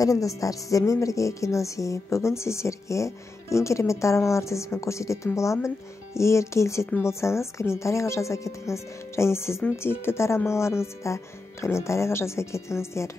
Сәлем достар, сіздермен бірге Кинози. Бүгін сіздерге ең керемет дорамалар тізімін көрсететін боламын. Егер келісетін болсаңыз, комментарийға жаза кетіңіз, және сіздің сүйікті дорамаларыңызды да комментарийға жаза кетіңіздер.